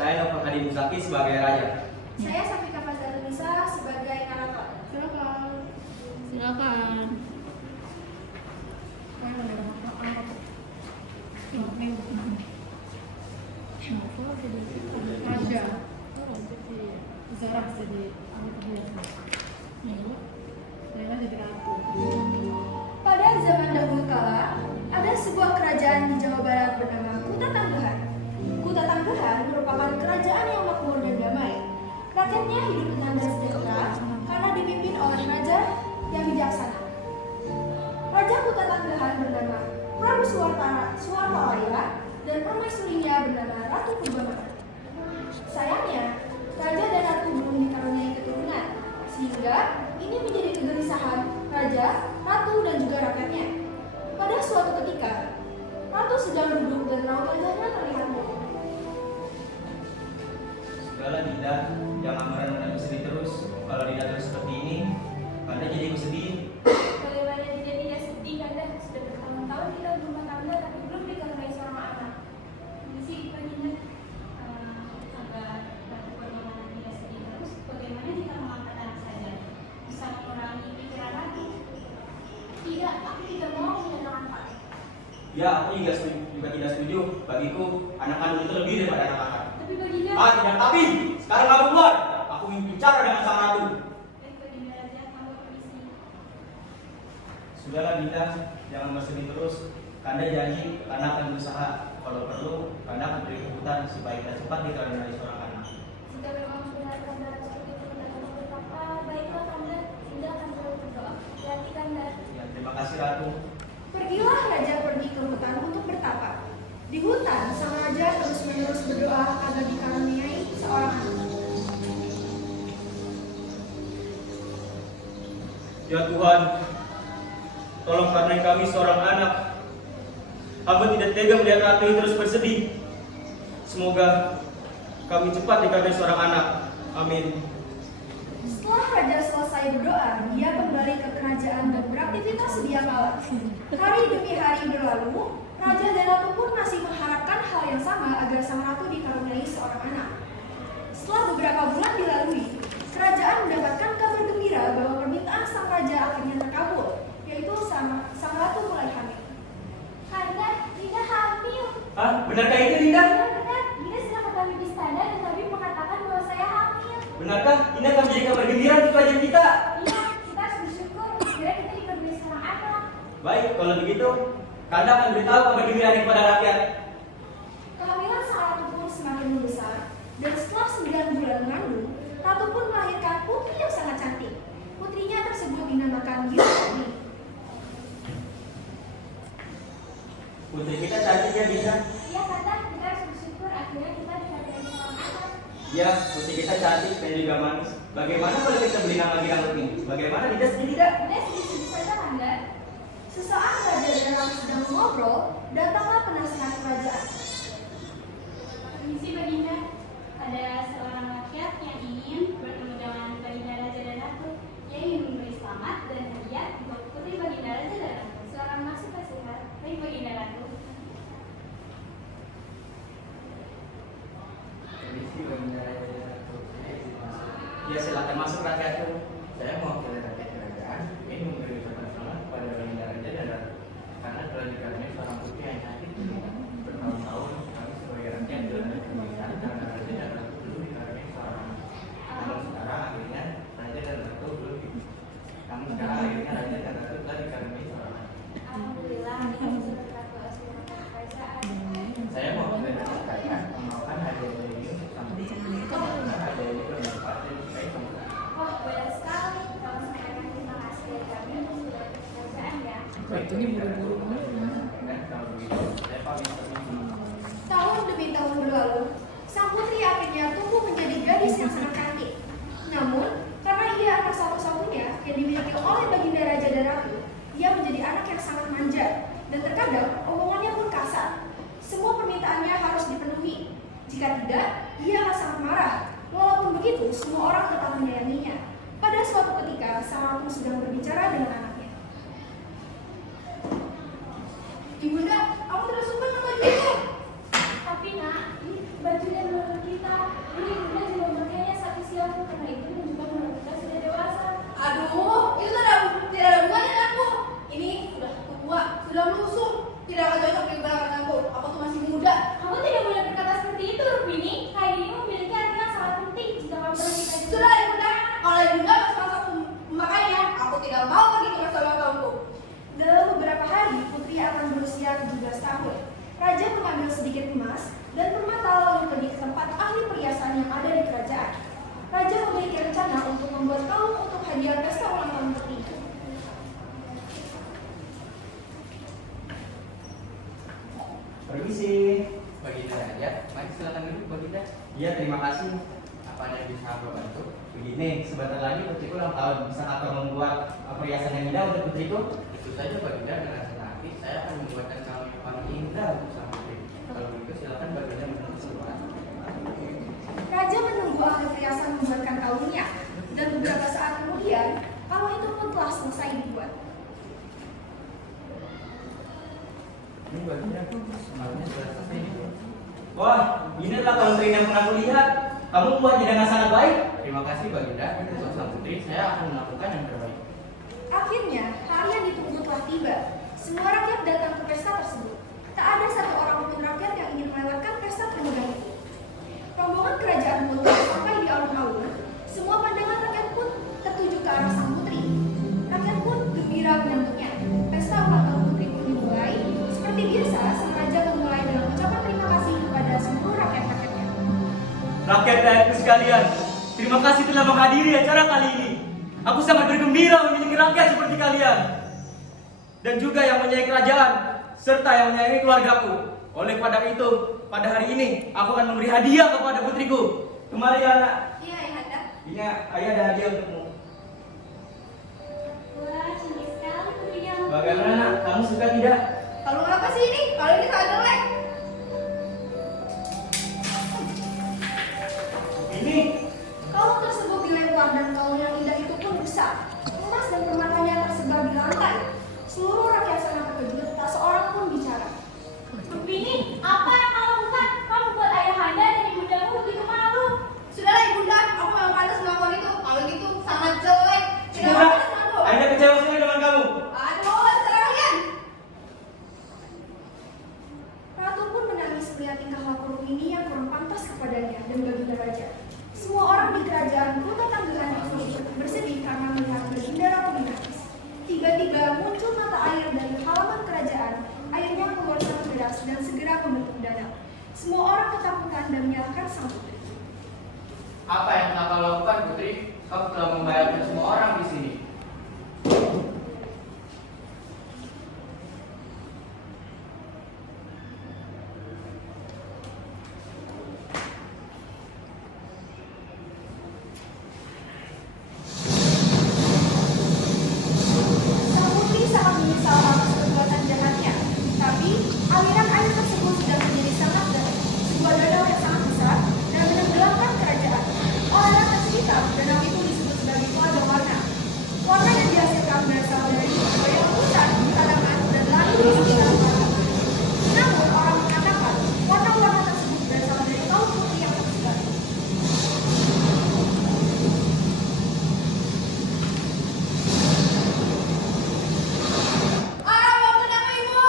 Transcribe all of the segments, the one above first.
Saya Nova Hadi Musaki sebagai raja. Saya Safika Fazalunisa sebagai narator. Silakan. Raja. Zarah jadi anak biasa. Laila jadi ratu. Pada zaman dahulu kala, ada sebuah kerajaan di Jawa Barat bernama Kuta Tangguhan. Kuta Tangguhan merupakan kerajaan yang makmur dan damai. Rakyatnya hidup tenang dan sejahtera karena dipimpin oleh raja yang bijaksana. Raja Kuta Tangguhan bernama Prabu Suwartalaya dan permaisurinya bernama Ratu Purbamana. Sayangnya, raja dan ratu belum dikaruniai keturunan, sehingga ini menjadi kegelisahan raja, ratu, dan juga rakyatnya. Pada suatu ketika, ratu sedang duduk dan raut wajahnya terlihat murung. Sudahlah Dinda, jangan marah-marah sedih terus. Kalau Dinda terus seperti ini, Kanda jadi sedih. Bagaimana tidak sedih, Kanda? Sudah bertahun-tahun kita berumah tangga tapi belum dikaruniai seorang anak. Misi Dinda, agar Ratu Purbamana tidak sedih terus, bagaimana jika mengangkat anak saja? Bisa mengurangi pikiran Ratu. Tidak, aku tidak mau menyatakan Pak. Ya, aku juga tidak setuju. Bagiku, anak kandung itu lebih daripada anak kakak. Tapi Baginda, Tidak tapi. Sekarang kamu keluar. Aku ingin bicara dengan sang ratu. baik Baginda Raja, kamu permisi. Sudahlah Dinda, jangan bersedih terus. Kanda janji, Kanda akan berusaha. Kalau perlu, Kanda akan beri keputusan supaya kita cepat dikaruniai seorang anak. Jika memang benar Kanda seperti itu dan akan berkata, baiklah Kanda, Dinda akan selalu berdoa. Hati Kanda. Ya, terima kasih Ratu. Pergilah raja pergi ke hutan untuk bertapa. Di hutan, sang raja terus-menerus berdoa agar dikaruniai seorang anak. Ya Tuhan, tolong karuniai kami seorang anak. Hamba tidak tega melihat ratu ini terus bersedih. Semoga kami cepat dikaruniai seorang anak. Amin. Setelah raja selesai berdoa, dia kembali ke kerajaan dan beraktivitas sedia kala. Hari demi hari berlalu, raja dan ratu pun masih mengharapkan hal yang sama agar sang ratu dikaruniai seorang anak. Setelah beberapa bulan dilalui, kerajaan mendapatkan kabar gembira bahwa permintaan sang raja akhirnya terkabul, yaitu sang ratu mulai hamil. Kanda, Dinda hamil. Hah? Benarkah itu Dinda? Benar, Dinda sedang kembali di istana dan Nabi mengatakan bahwa saya hamil. Benarkah ini akan menjadi kabar gembira untuk kerajaan kita? Iya, kita harus bersyukur. Kira kita dikaruniai seorang anak. Baik, kalau begitu, Kanda akan beritahu kabar gembira ini kepada rakyat. Kehamilan sang ratu pun semakin membesar, dan setelah 9 bulan mengandung, ratu pun melahirkan putri yang sangat cantik. Putrinya tersebut dinamakan Yusuf. Putri kita cantik ya Dinda. Iya, Kanda, kita harus bersyukur akhirnya kita dikaruniai seorang anak. Ya, putri kita cantik dan juga manis. Bagaimana kalau kita beli nama Girang ini? Bagaimana Dinda sedih tidak? Dinda sedih-sedih saja, Kanda. Sesaat raja dan ratu sedang mengobrol, datanglah penasehat kerajaan. Permisi, Baginda. Ada seorang rakyat yang ingin bertemu dengan Baginda Raja dan Ratu. Ia ingin memberi selamat dan hadiah untuk putri Baginda Raja dan Ratu. Seorang masuk nasihat. Baik, Baginda Ratu. Ya, silakan masuk rakyatku. Saya mau ke rakyat kerajaan ingin memberi ucapan selamat kepada Baginda Raja dan Ratu karena telah dikaruniai seorang putri yang cantik. Bertahun-tahun kami sebagai rakyat telah berkebiasaan karena Raja dan Ratu belum dikaruniai seorang anak. Namun sekarang akhirnya Raja dan Ratu belum. Namun sekarang akhirnya Raja dan Ratu telah dikaruniai seorang anak. Alhamdulillah, kita bisa berkata seorang kerajaan. Saya mau ke rakyat kerajaan membawakan hadiah dari ini untuk sampai karena hadiah ini bermanfaat dan baik untuk Wah, banyak sekali. Tolong sampaikan terima kasih dari kami untuk sudah kerajaan ya. Waktunya buru-buru banget. dan kalau begitu saya pamit permisi. Tahun demi tahun berlalu, sang putri akhirnya tumbuh menjadi gadis yang sangat cantik. Namun, karena ia anak satu-satunya yang dimiliki oleh Baginda Raja dan Ratu, ia menjadi anak yang sangat manja, dan terkadang omongannya pun kasar. Semua permintaannya harus dipenuhi. Jika tidak, ia akan sangat marah. Walaupun begitu, semua orang tetap menyayanginya. Pada suatu ketika, sang ratu sedang berbicara dengan anaknya. Ibunda, aku tidak suka dengan baju itu. Tapi nak, ini bajunya luar negeri kita. Ini Bunda juga memakainya saat usia aku karena itu menunjukkan bahwa kita sudah dewasa. Aduh, itu tidak ada hubungannya denganku. Ini sudah tua, sudah lusuh, tidak akan cocok digunakan denganku. Aku tuh masih muda. Kamu tidak boleh berkata seperti itu, Rupini. Kain ini memiliki arti yang sangat penting jika kamu berkata itu. Sudah, Ibunda. Kalau Ibunda masih maksa memakainya, aku tidak mau pergi ke bersama kaumku. Dalam beberapa hari, putri akan berusia 17 tahun. Raja mengambil sedikit emas dan permata lalu pergi ke tempat ahli perhiasan yang ada di kerajaan. Raja memiliki rencana untuk membuat kalung untuk hadiah pesta ulang tahun putrinya. Permisi, Baginda Raja. Mari silakan duduk, Baginda. Iya, terima kasih. Apa ada yang bisa aku bantu? Begini, sebentar lagi putriku ulang tahun. Bisa kakak membuat perhiasan yang indah untuk putriku? Itu saja, Baginda. Dengan senang hati, saya akan membuatkan kalung yang paling indah untuk sang putri. Kalau begitu, silakan Baginda menunggu sebentar. Raja menunggu ahli perhiasan membuatkan kalungnya, dan beberapa saat kemudian, kalung itu pun telah selesai dibuat. Ini Baginda, kalungnya sudah selesai dibuat. Wah, ini adalah kalung terindah yang pernah aku lihat. Kamu membuatnya dengan sangat baik. Terima kasih, Baginda. Untuk sang putri, saya akan melakukan yang terbaik. Akhirnya, hari yang ditunggu telah tiba. Semua rakyat datang ke pesta tersebut. Tak ada satu orang pun rakyat yang ingin melewatkan pesta termegah itu. Rombongan kerajaan pun telah sampai di alun-alun. Semua pandangan rakyat pun tertuju ke arah sang putri. Rakyat pun gembira menyambutnya. Pesta ulang tahun putri pun dimulai. Seperti biasa, sang raja memulai dengan ucapan terima kasih kepada seluruh rakyat-rakyatnya. Rakyat-rakyatku sekalian, terima kasih telah menghadiri acara kali ini. Aku sangat bergembira memiliki rakyat seperti kalian. Dan juga yang menyayangi kerajaan, serta yang menyayangi keluargaku. Oleh pada itu, pada hari ini, aku akan memberi hadiah kepada putriku. Kemari ya, anak. Iya, Ayahanda. Ini ayah ada hadiah untukmu. Wah, cantik sekali putrinya. Bagaimana, nak? Kamu suka tidak? Kalung apa sih ini? Kalau ini sangat jelek. Ini. Kalung tersebut dilempar dan kalung yang indah itu pun rusak. Emas dan permatanya tersebar di lantai. Seluruh rakyat sangat terkejut, tak seorang pun bicara. Rupini, apa yang kamu lakukan? Kamu buat ayahanda dan ibundamu begitu malu. Sudahlah Ibunda, aku memang pantas melakukan itu. Kalau gitu sangat jelek. Tidak Sudah, pantas denganku. ayah kecewa sekali dengan kamu. Aduh, terserah kalian. Ratu pun menangis melihat tingkah laku Rukmini yang kurang pantas kepadanya dan Baginda Raja. Semua orang di kerajaan Kota Tanggerang itu bersedih karena melihat Baginda Ratu menangis. Tiba-tiba muncul mata air dari halaman kerajaan. Airnya keluar sangat deras dan segera membentuk danau. Semua orang ketakutan dan menyalahkan sang putri. Apa yang telah kau lakukan, Putri? Kau telah membayarkan semua orang di sini. Sang putri sangat menyesal atas perbuatan jahatnya. Tapi aliran air tersebut sudah menjadi sangat deras. Sebuah danau yang sangat besar dan menenggelamkan kerajaan. Orang-orang sekitar danau itu disebut sebagai Telaga Warna. Warna yang dihasilkan berasal dari banyak pusat di tanaman dan lain di sekitar warna. Namun orang mengatakan warna-warna tersebut berasal dari kaum putri yang tersebar. Bangun aku ibu!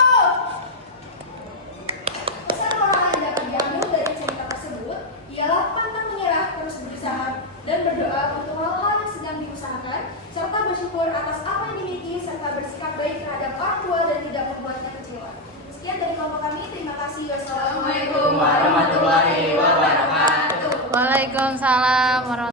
Pesan moral yang dapat diambil dari cerita tersebut ialah pantang menyerah, terus berusaha dan berdoa untuk hal-hal yang sedang diusahakan, serta bersyukur atas apa yang dimiliki, serta bersikap baik terhadap orang tua dan tidak membuat kekecewaan. Sekian dari kelompok kami. Terima kasih. Wassalamualaikum warahmatullahi wabarakatuh. Waalaikumsalam.